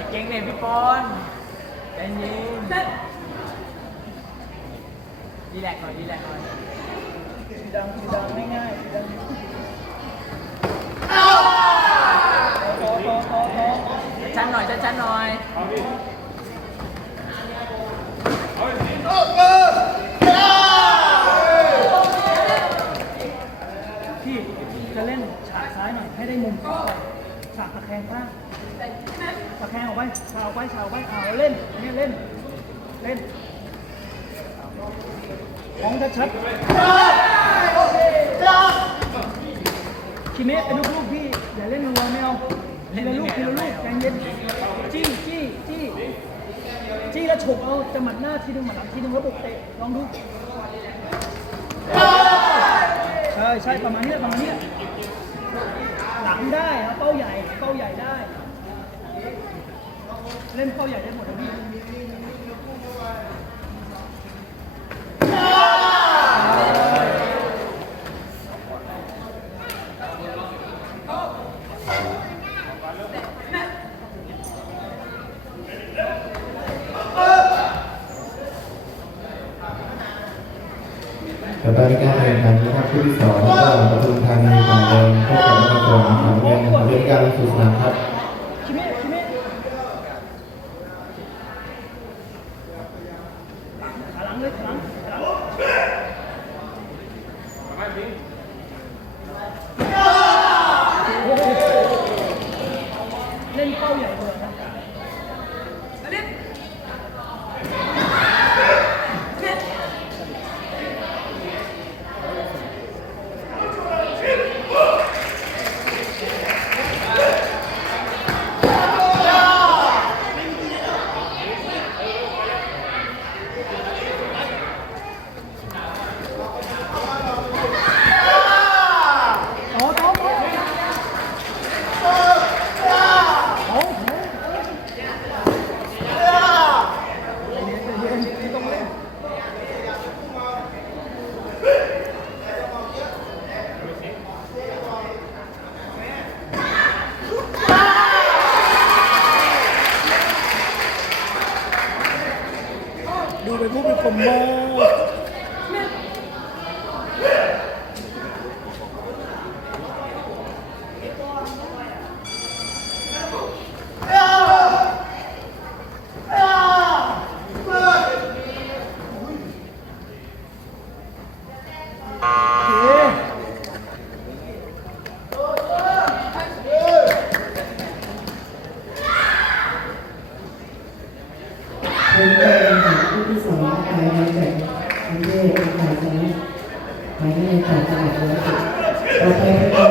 ก่อนใจเย็นดีแลกซ์หน่อยดีแลกซ์หน่อยสีดังสีดังง่ายๆสีดังต่อต่อต่อต่อชั้นหน่อยชั้นชั้นหน่อยพี่จะเล่นฉากซ้ายหน่อยให้ได้มุมก่อนฉากตะแคงข้าง ตะแคงออกไปฉากออกไปฉากออกไปเอาเล่นเนี่ยเล่น เล่นมองชัดๆทีนี้ไอ้ลูกๆพี่อย่าเล่นรัวไม่เอาทีละลูกทีละลูกใจเย็นจี้จี้จี้จี้แล้วฉกเอาจะหมัดหน้าทีนึงหมัดหลังทีนึงแล้วบุกเตะลองดูใช่ใช่ประมาณนี้ประมาณนี้หลังได้ครับเป้าใหญ่เป้าใหญ่ได้ เล่นเป้าใหญ่ได้หมดนะพี่ต่อไปในการแข่งขันนะครับคู่ที่สองก็ปทุมธานีฝ่ายแดงพบกับนครปฐมฝ่ายแดงเรียนการสู่สนามครับ คิเมะคิเมะขาหลังเลยขาหลังขาหลังโอ้โห เล่นเป้าใหญ่เลยนะ โอ้โหโอ้โหโอ้โหต้องเล่นดู ไปพูดเป็นคอมโบเป็นแร เรื่อยๆไปนะไปเรื่อยๆต่อไปเราไป